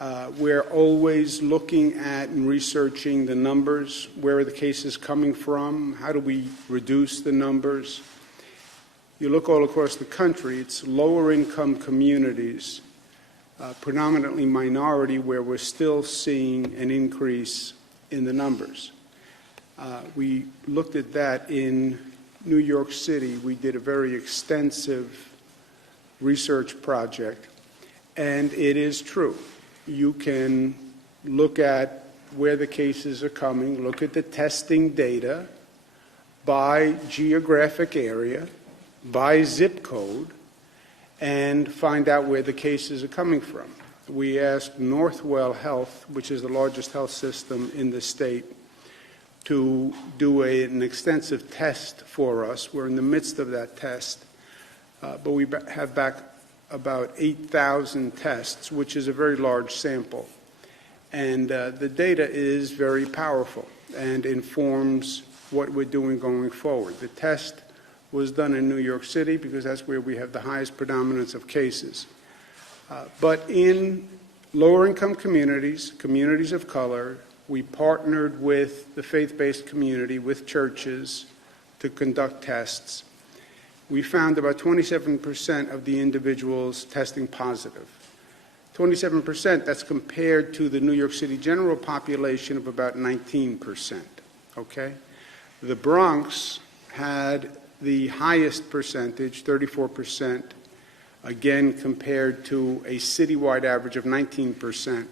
We're always looking at and researching the numbers. Where are the cases coming from? How do we reduce the numbers? You look all across the country, it's lower income communities, predominantly minority, where we're still seeing an increase in the numbers. We looked at that in New York City. We did a very extensive research project, and it is true. You can look at where the cases are coming, look at the testing data by geographic area, by zip code, and find out where the cases are coming from. We asked Northwell Health, which is the largest health system in the state, to do an extensive test for us. We're in the midst of that test, but we have back about 8,000 tests, which is a very large sample. And the data is very powerful and informs what we're doing going forward. The test was done in New York City because that's where we have the highest predominance of cases. But in lower-income communities, communities of color, we partnered with the faith-based community, with churches, to conduct tests. We found about 27% of the individuals testing positive. 27%, that's compared to the New York City general population of about 19%, okay? The Bronx had the highest percentage, 34%, again compared to a citywide average of 19%.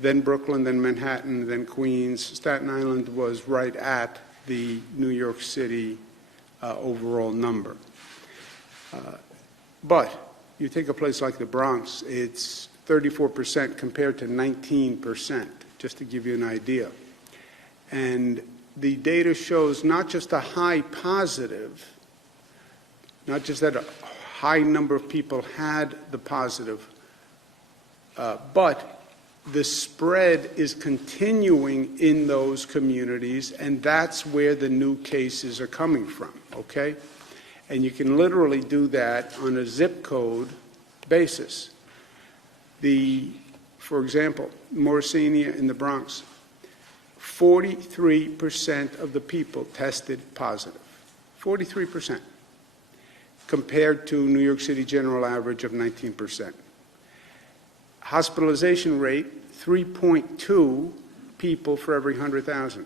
Then Brooklyn, then Manhattan, then Queens. Staten Island was right at the New York City overall number. But you take a place like the Bronx, it's 34% compared to 19%, just to give you an idea. And the data shows not just a high positive, not just that a high number of people had the positive, but the spread is continuing in those communities, and that's where the new cases are coming from, okay? And you can literally do that on a zip code basis. For example, Morrisania in the Bronx, 43% of the people tested positive, 43%, compared to New York City general average of 19%. Hospitalization rate, 3.2 people for every 100,000,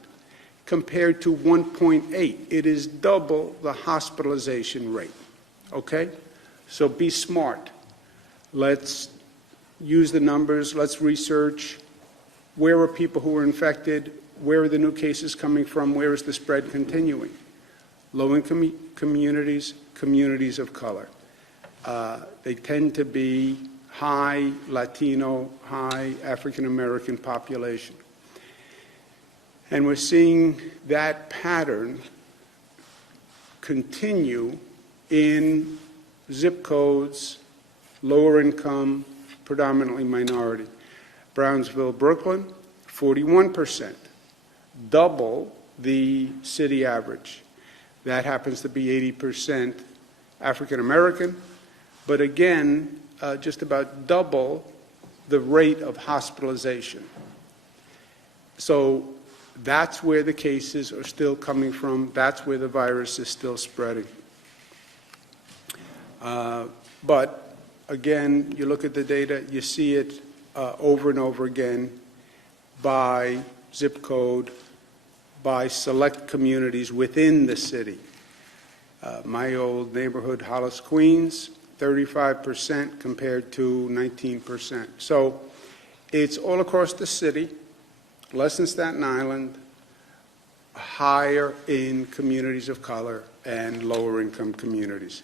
compared to 1.8. It is double the hospitalization rate, okay? So be smart. Let's use the numbers. Let's research where are people who are infected, where are the new cases coming from, where is the spread continuing. Low-income communities, communities of color. They tend to be high Latino, high African-American population. And we're seeing that pattern continue in zip codes, lower income, predominantly minority. Brownsville, Brooklyn, 41%, double the city average. That happens to be 80% African-American, but again, just about double the rate of hospitalization. So that's where the cases are still coming from. That's where the virus is still spreading. But again, you look at the data, you see it over and over again by zip code, by select communities within the city. My old neighborhood, Hollis, Queens, 35% compared to 19%. So it's all across the city, less than Staten Island, higher in communities of color and lower income communities.